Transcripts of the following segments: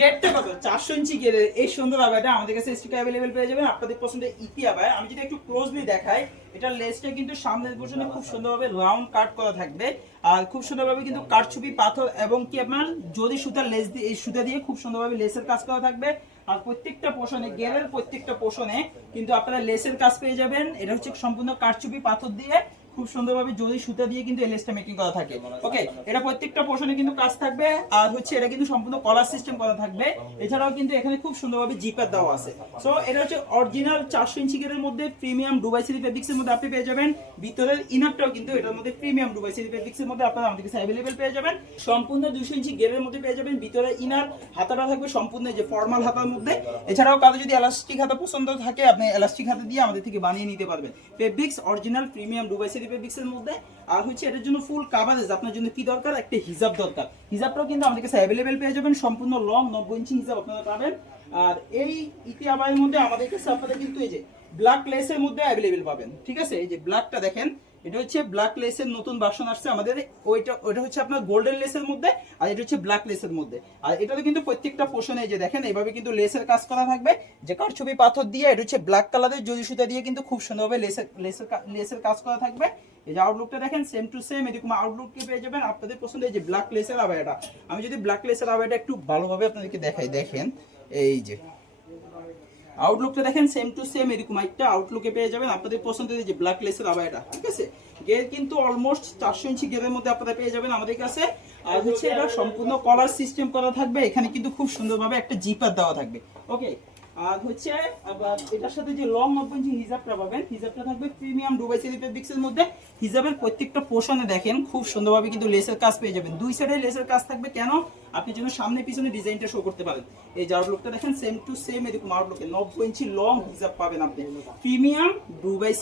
গেটটা কত? চারশো ইঞ্চি গেটের এই সুন্দর আবাইটা আমাদের কাছে স্টিক অ্যাভেলেবেল পেয়ে যাবেন। আপনাদের পছন্দের ইপি আবাই আমি যদি একটু ক্লোজলি দেখাই এটা লেসটা কিন্তু সামনের পর্যন্ত খুব সুন্দরভাবে রাউন্ড কাট করা থাকবে। আর খুব সুন্দরভাবে কিন্তু কাঠছুপি, পাথর এবং কি আপনার যদি সুতার লেস দিয়ে, এই সুতা দিয়ে খুব সুন্দরভাবে লেসের কাজ করা থাকবে। আর প্রত্যেকটা পোষণে গেরের প্রত্যেকটা পোষণে কিন্তু আপনারা লেসের কাজ পেয়ে যাবেন। এটা হচ্ছে সম্পূর্ণ কাঠচুপি পাথর দিয়ে। খুব সুন্দরভাবে জরি সুতা দিয়ে কিন্তু এই লেসটা মেকিং করা থাকে। ওকে এটা প্রত্যেকটা পোর্শনে কিন্তু কাজ থাকবে। আর হচ্ছে এটা কিন্তু সম্পূর্ণ কলার সিস্টেম করা থাকবে। এছাড়াও কিন্তু এখানে খুব সুন্দরভাবে জিপার দেওয়া আছে। সো এটা হচ্ছে অরিজিনাল চারশো ইঞ্চি গেরের মধ্যে প্রিমিয়াম ডুবাই সিরি ফেব্রিক্সের মধ্যে আপনি পেয়ে যাবেন। ভিতরের ইনারটাও কিন্তু এটার মধ্যে প্রিমিয়াম ডুবাই সিরি ফেব্রিক্সের মধ্যে আপনারা আমাদের কাছে অ্যাভেলেবেল পেয়ে যাবেন। সম্পূর্ণ দুশো ইঞ্চি গেরের মধ্যে পেয়ে যাবেন। ভিতরে ইনার হাতাটা থাকবে সম্পূর্ণ যে ফর্মাল হাতার মধ্যে। এছাড়াও কারও যদি এলাস্টিক হাতা পছন্দ থাকে আপনি এলাস্টিক হাতা দিয়ে আমাদের থেকে বানিয়ে নিতে পারবেন। ফেব্রিক্স অরিজিনাল প্রিমিয়াম ডুবাই ফেব্রিক্সের মধ্যে, আর হচ্ছে এটার জন্য ফুল কাভারেজ আপনার জন্য কি দরকার? একটা হিজাব দরকার। হিজাবটাও কিন্তু আমাদের কাছে অ্যাভেলেবেল পেয়ে যাবেন, সম্পূর্ণ লং নব্বই ইঞ্চি হিসাব আপনারা পাবেন। আর এই ইতিহাবাইয়ের মধ্যে আমাদের কাছে আপনারা কিন্তু এই যে ব্ল্যাক লেসের মধ্যে অ্যাভেলেবেল পাবেন। ঠিক আছে? এই যে ব্ল্যাকটা দেখেন এটা হচ্ছে ব্ল্যাক লেসের নতুন বাসন আসছে আমাদের। ওইটা ওইটা হচ্ছে আপনার গোল্ডেন লেসের মধ্যে, আর এটা হচ্ছে ব্ল্যাক লেসের মধ্যে। আর এটাতে কিন্তু প্রত্যেকটা পোষণে যে দেখেন, এইভাবে কিন্তু লেসের কাজ করা থাকবে। যে কারছবি পাথর দিয়ে, এটা হচ্ছে ব্ল্যাক কালারের জরি সুতা দিয়ে কিন্তু খুব সুন্দরভাবে লেসের লেসের লেসের কাজ করা থাকবে। এই যে আউটলুকটা দেখেন সেম টু সেম এরকম আউটলুক কি পেয়ে যাবেন? আপনাদের পছন্দ এই যে ব্ল্যাক লেসের আবায়াটা আমি যদি ব্ল্যাক লেসের আবায়াটা একটু ভালোভাবে আপনাদেরকে দেখাই, দেখেন, এই যে। আউটলুকটা দেখেন সেম টু সেম এরকম একটা আউটলুকে পেয়ে যাবেন। আপনাদের পছন্দের যে ব্ল্যাক লেসের এটা ঠিক আছে? গের কিন্তু অলমোস্ট চারশো ইঞ্চি গেরের মধ্যে আপনারা পেয়ে যাবেন আমাদের কাছে। আর হচ্ছে এটা সম্পূর্ণ কলার সিস্টেম করা থাকবে। এখানে কিন্তু খুব সুন্দরভাবে একটা জিপার দেওয়া থাকবে। ওকে এটার সাথে লং প্রিমিয়াম ডুবাই প্রত্যেকটা কিন্তু লেসের কাজ পেয়ে যাবেন। দুই লেসের কাজ থাকবে, কেন? আপনি যেন সামনে পিছনে ডিজাইনটা শো করতে পারেন। এই দেখেন সেম টু সেম এরকম নব্বই লং পাবেন আপনি। প্রিমিয়াম ডুবাই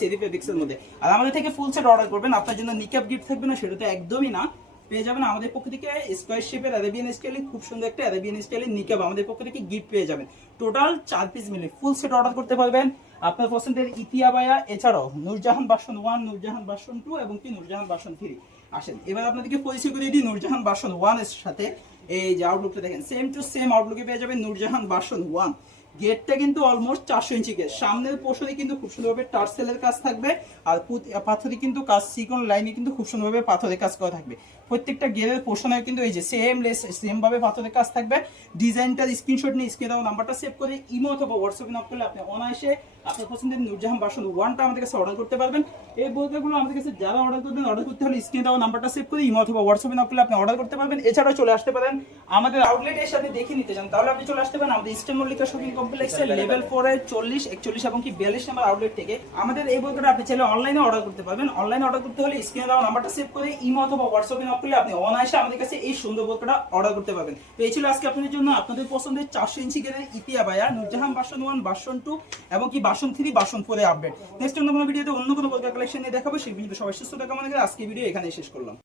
মধ্যে। আর আমাদের থেকে ফুল সেট অর্ডার করবেন, আপনার জন্য নিকাপ গিফট থাকবে না, সেটা তো একদমই না। পেয়ে যাবেন। আমাদের পক্ষ থেকে স্কোয়ার শেপের অ্যারাবিয়ান স্টাইলে খুব সুন্দর একটা অ্যারাবিয়ান স্টাইলের নিকাব আমাদের পক্ষ থেকে গিফট পেয়ে যাবেন। টোটাল চার পিস মিলে ফুল সেট অর্ডার করতে পারবেন। আপনার পছন্দের ইতিয়াবায়া এছাড়াও নূরজাহান বাসন ওয়ান নূরজাহান বাসন টু এবং কি নূরজাহান বাসন থ্রি আসেন, এবার আপনাদেরকে পরিচয় করে দিই নূরজাহান বাসন ওয়ানের সাথে। এই যে আউটলুকটা দেখেন সেম টু সেম আউটলুকে পেয়ে যাবেন নূরজাহান বাসন ওয়ান গেটটা কিন্তু অলমোস্ট চারশো ইঞ্চি গেট সামনের পোষণে কিন্তু খুব সুন্দরভাবে টার্সেলের কাজ থাকবে আর পাথরে কিন্তু কাজ সিকন লাইনে কিন্তু খুব সুন্দরভাবে পাথরের কাজ করা থাকবে। প্রত্যেকটা গেরের পোষণে কিন্তু এই যে সেম লেস সেম ভাবে পাথরের কাজ থাকবে। ডিজাইনটার স্ক্রিনশট নিয়ে স্ক্রিনে দেওয়া নাম্বারটা সেভ করে ইমো অথবা হোয়াটসঅ্যাপে নক করলে আপনি অনায়াসে আপনার পছন্দের নূরজাহান বাসন ওয়ানটা আমাদের কাছে অর্ডার করতে পারবেন। এই বোতলগুলো আমাদের কাছে যারা অর্ডার করবেন অর্ডার করতে হলে স্ক্রিনে দেওয়া নাম্বারটা সেভ করে ইমো অথবা হোয়াটসঅ্যাপে নক করলে আপনি অর্ডার করতে পারবেন। এছাড়াও চলে আসতে পারেন আমাদের আউটলেটের সাথে দেখে নিতে চান, তাহলে আপনি চলে আসতে পারেন আমাদের ইস্টার্ন মল্লিকা শপিং কমপ্লেক্সের লেভেল ফোরের চল্লিশ একচল্লিশ এবং কি বিয়াল্লিশ নাম্বার আউটলেট থেকে আমাদের এই বইটা আপনি চাইলে অনলাইনে অর্ডার করতে পারবেন। অনলাইনে অর্ডার করতে হলে স্ক্রিনে দেওয়া নাম্বারটা সেভ করে ইমো অথবা হোয়াটসঅ্যাপে নক করলে আপনি অনায়াসে আমাদের কাছে এই সুন্দর বইটা অর্ডার করতে পারবেন। তো এই ছিল আজকে আপনাদের জন্য আপনাদের পছন্দের চারশো ইঞ্চি গেলের ইপিয়া বায়া নুরজাহান বাসন ওয়ান বাসন টু এবং কি বাসন থ্রি বাসন ফোরে আপডেট নেক্সট অন্য কোনো ভিডিওতে অন্য কোনো বইকার কালেকশন নিয়ে দেখাবো। সেই ভিডিও সবাই সুস্থ থাকা মানে আজকে ভিডিও এখানে শেষ করলাম।